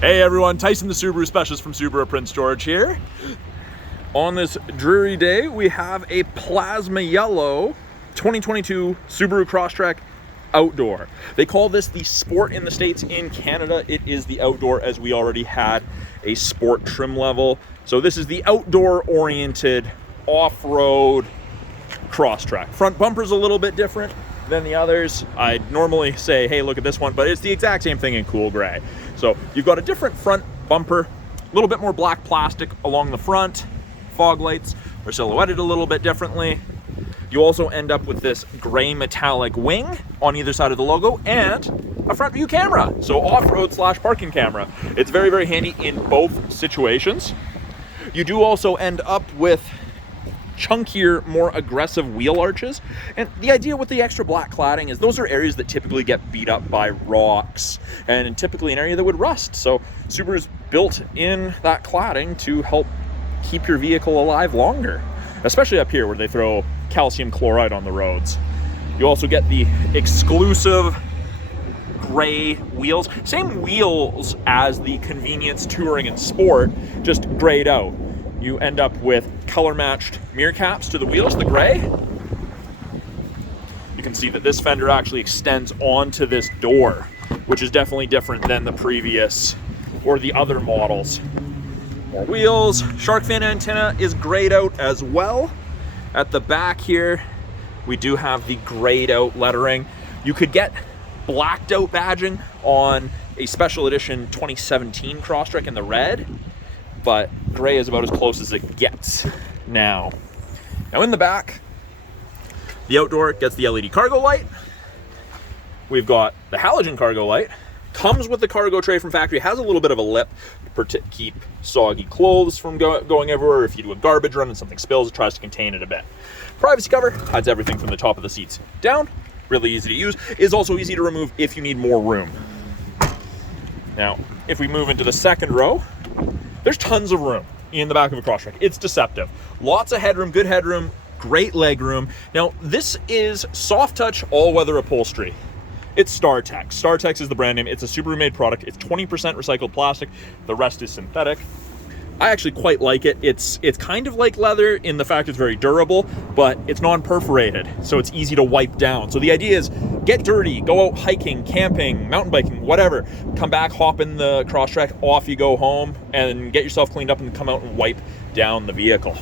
Hey everyone, Tyson the Subaru Specialist from Subaru Prince George here. On this dreary day, we have a plasma yellow 2022 Subaru Crosstrek Outdoor. They call this the Sport in the States. In Canada, it is the Outdoor, as we already had a Sport trim level. So this is the outdoor-oriented off-road Crosstrek. Front bumper's a little bit different than the others. I'd normally say, hey, look at this one, but it's the exact same thing in cool gray. So you've got a different front bumper, a little bit more black plastic along the front. Fog lights are silhouetted a little bit differently. You also end up with this gray metallic wing on either side of the logo and a front view camera. So off-road / parking camera. It's very, very handy in both situations. You do also end up with chunkier, more aggressive wheel arches. And the idea with the extra black cladding is those are areas that typically get beat up by rocks and typically an area that would rust. So Subaru's built in that cladding to help keep your vehicle alive longer, especially up here where they throw calcium chloride on the roads. You also get the exclusive gray wheels, same wheels as the Convenience, Touring, and Sport, just grayed out. You end up with color matched mirror caps to the wheels, the gray. You can see that this fender actually extends onto this door, which is definitely different than the previous or the other models. More wheels. Shark fin antenna is grayed out as well. At the back here, we do have the grayed out lettering. You could get blacked out badging on a special edition 2017 Crosstrek in the red, but gray is about as close as it gets now. Now in the back, the Outdoor gets the LED cargo light. We've got the halogen cargo light. Comes with the cargo tray from factory. Has a little bit of a lip to keep soggy clothes from going everywhere. If you do a garbage run and something spills, it tries to contain it a bit. Privacy cover hides everything from the top of the seats down. Really easy to use. Is also easy to remove if you need more room. Now, if we move into the second row, there's tons of room in the back of a Crosstrek. It's deceptive. Lots of headroom, good headroom, great leg room. Now, this is soft touch all-weather upholstery. It's StarTex. StarTex is the brand name. It's a Subaru-made product. It's 20% recycled plastic. The rest is synthetic. I actually quite like it. It's kind of like leather in the fact it's very durable, but it's non-perforated, so it's easy to wipe down. So the idea is get dirty, go out hiking, camping, mountain biking, whatever. Come back, hop in the Crosstrek, off you go home, and get yourself cleaned up and come out and wipe down the vehicle.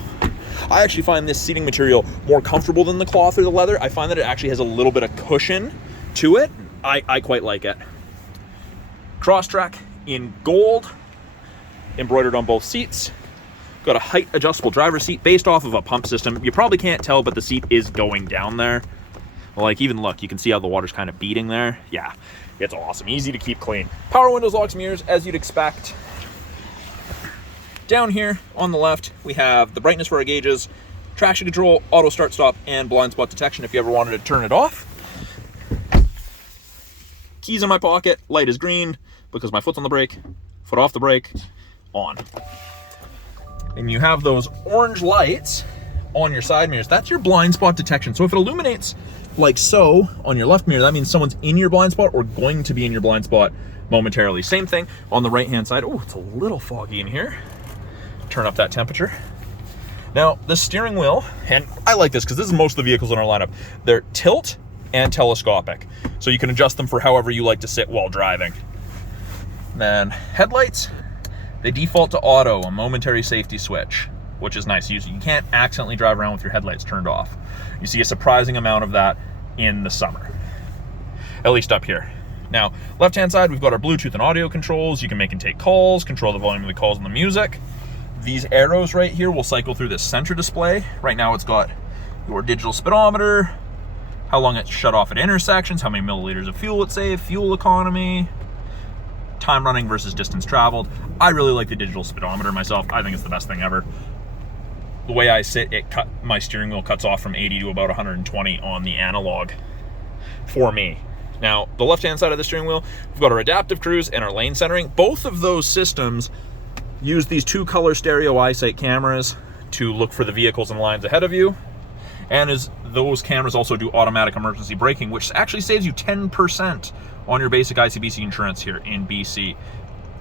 I actually find this seating material more comfortable than the cloth or the leather. I find that it actually has a little bit of cushion to it. I quite like it. Crosstrek in gold, embroidered on both seats. Got a height adjustable driver's seat based off of a pump system. You probably can't tell, but the seat is going down there. Like, even look, you can see how the water's kind of beating there. Yeah, it's awesome. Easy to keep clean. Power windows, locks, mirrors, as you'd expect. Down here on the left, we have the brightness for our gauges, traction control, auto start stop, and blind spot detection if you ever wanted to turn it off. Keys in my pocket, light is green because my foot's on the brake, foot off the brake, on. And you have those orange lights on your side mirrors. That's your blind spot detection. So if it illuminates like so on your left mirror, that means someone's in your blind spot or going to be in your blind spot momentarily. Same thing on the right hand side. Oh, it's a little foggy in here. Turn up that temperature. Now the steering wheel, and I like this because this is most of the vehicles in our lineup, they're tilt and telescopic. So you can adjust them for however you like to sit while driving. Then headlights, they default to auto, a momentary safety switch, which is nice. You can't accidentally drive around with your headlights turned off. You see a surprising amount of that in the summer, at least up here. Now, left-hand side, we've got our Bluetooth and audio controls. You can make and take calls, control the volume of the calls and the music. These arrows right here will cycle through this center display. Right now it's got your digital speedometer, how long it's shut off at intersections, how many milliliters of fuel it saved, fuel economy, time running versus distance traveled. I really like the digital speedometer myself. I think it's the best thing ever. The way I sit, my steering wheel cuts off from 80 to about 120 on the analog for me. Now, the left-hand side of the steering wheel, we've got our adaptive cruise and our lane centering. Both of those systems use these two color stereo eyesight cameras to look for the vehicles and lines ahead of you. And as those cameras also do automatic emergency braking, which actually saves you 10% on your basic ICBC insurance here in BC.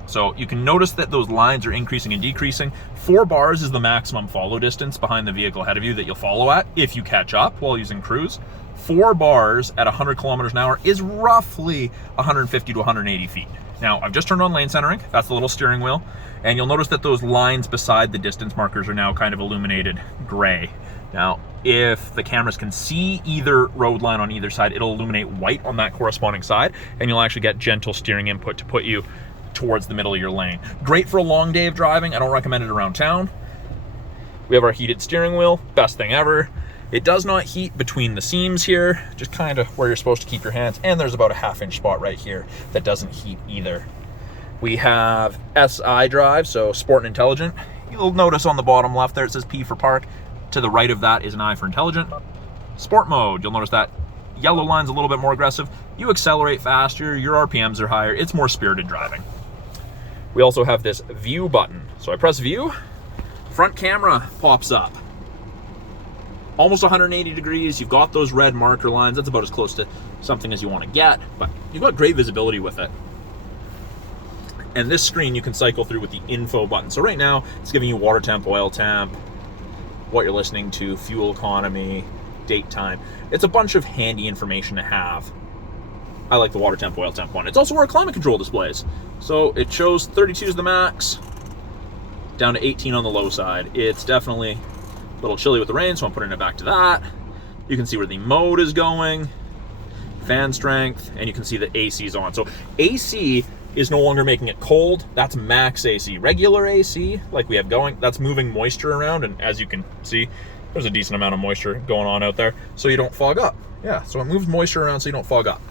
So you can notice that those lines are increasing and decreasing. 4 bars is the maximum follow distance behind the vehicle ahead of you that you'll follow at if you catch up while using cruise. 4 bars at 100 kilometers an hour is roughly 150 to 180 feet. Now, I've just turned on lane centering. That's the little steering wheel. And you'll notice that those lines beside the distance markers are now kind of illuminated gray. Now, if the cameras can see either road line on either side, it'll illuminate white on that corresponding side, and you'll actually get gentle steering input to put you towards the middle of your lane. Great for a long day of driving. I don't recommend it around town. We have our heated steering wheel, best thing ever. It does not heat between the seams here, just kind of where you're supposed to keep your hands, and there's about a half-inch spot right here that doesn't heat either. We have SI drive, so Sport and Intelligent. You'll notice on the bottom left there it says P for Park. To the right of that is an I for Intelligent. Sport mode, you'll notice that yellow line's a little bit more aggressive. You accelerate faster, your RPMs are higher, it's more spirited driving. We also have this view button. So I press view, front camera pops up. Almost 180 degrees, you've got those red marker lines. That's about as close to something as you want to get, but you've got great visibility with it. And this screen you can cycle through with the info button. So right now, it's giving you water temp, oil temp, what you're listening to, fuel economy, date time. It's a bunch of handy information to have. I like the water temp, oil temp one. It's also where climate control displays. So it shows 32 is the max, down to 18 on the low side. It's definitely a little chilly with the rain, so I'm putting it back to that. You can see where the mode is going, fan strength, and you can see the AC is on. So AC is no longer making it cold. That's max AC. Regular AC, like we have going, that's moving moisture around, and as you can see, there's a decent amount of moisture going on out there, so you don't fog up. Yeah, so it moves moisture around so you don't fog up.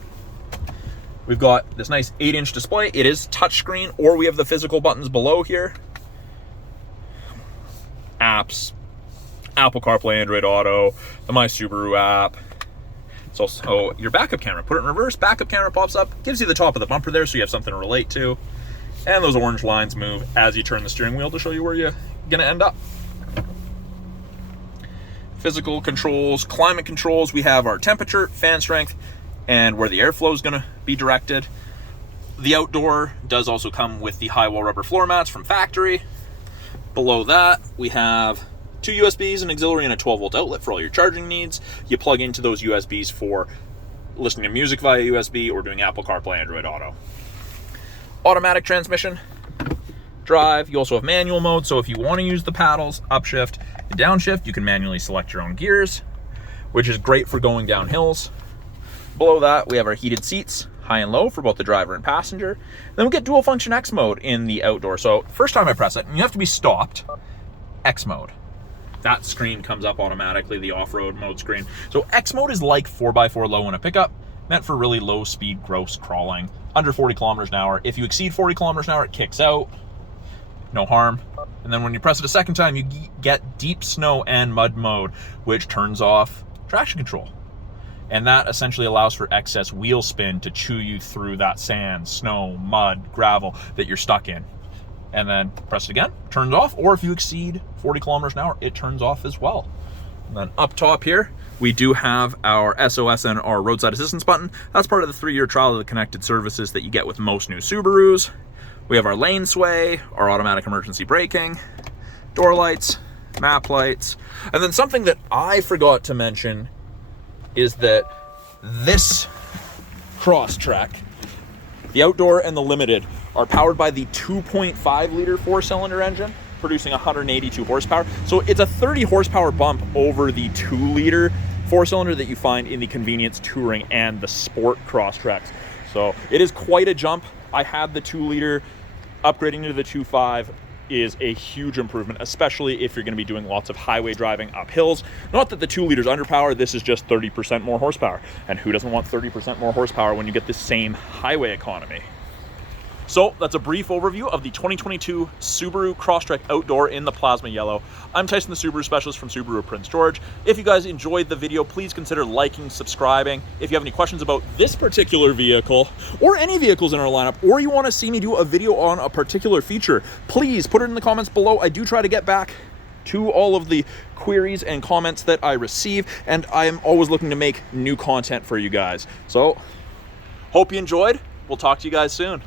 We've got this nice 8-inch display. It is touchscreen, or we have the physical buttons below here. Apps, Apple CarPlay, Android Auto, the My Subaru app. It's also your backup camera. Put it in reverse, backup camera pops up, gives you the top of the bumper there so you have something to relate to. And those orange lines move as you turn the steering wheel to show you where you're gonna end up. Physical controls, climate controls, we have our temperature, fan strength, and where the airflow is gonna be directed. The outdoor does also come with the high wall rubber floor mats from factory. Below that, we have 2 USBs, an auxiliary, and a 12-volt outlet for all your charging needs. You plug into those USBs for listening to music via USB or doing Apple CarPlay, Android Auto. Automatic transmission, drive. You also have manual mode, so if you want to use the paddles, upshift and downshift, you can manually select your own gears, which is great for going down hills. Below that, we have our heated seats, high and low for both the driver and passenger. Then we get dual function X mode in the outdoor. So first time I press it, and you have to be stopped, X mode. That screen comes up automatically, the off-road mode screen. So X mode is like 4x4 low in a pickup, meant for really low speed gross crawling, under 40 kilometers an hour. If you exceed 40 kilometers an hour, it kicks out, no harm. And then when you press it a second time, you get deep snow and mud mode, which turns off traction control. And that essentially allows for excess wheel spin to chew you through that sand, snow, mud, gravel that you're stuck in. And then press it again, turns off, or if you exceed 40 kilometers an hour, it turns off as well. And then up top here, we do have our SOS and our roadside assistance button. That's part of the 3-year trial of the connected services that you get with most new Subarus. We have our lane sway, our automatic emergency braking, door lights, map lights. And then something that I forgot to mention is that this Crosstrek, the outdoor and the limited, are powered by the 2.5 liter 4-cylinder engine, producing 182 horsepower. So it's a 30 horsepower bump over the 2 liter 4-cylinder that you find in the convenience touring and the sport Crosstreks. So it is quite a jump. I had the 2 liter, upgrading to the 2.5 is a huge improvement, especially if you're going to be doing lots of highway driving up hills. Not that the 2 liters underpowered, this is just 30% more horsepower. And who doesn't want 30% more horsepower when you get the same highway economy? So that's a brief overview of the 2022 Subaru Crosstrek Outdoor in the plasma yellow. I'm Tyson, the Subaru specialist from Subaru Prince George. If you guys enjoyed the video, please consider liking, subscribing. If you have any questions about this particular vehicle or any vehicles in our lineup, or you want to see me do a video on a particular feature, please put it in the comments below. I do try to get back to all of the queries and comments that I receive, and I am always looking to make new content for you guys. So hope you enjoyed. We'll talk to you guys soon.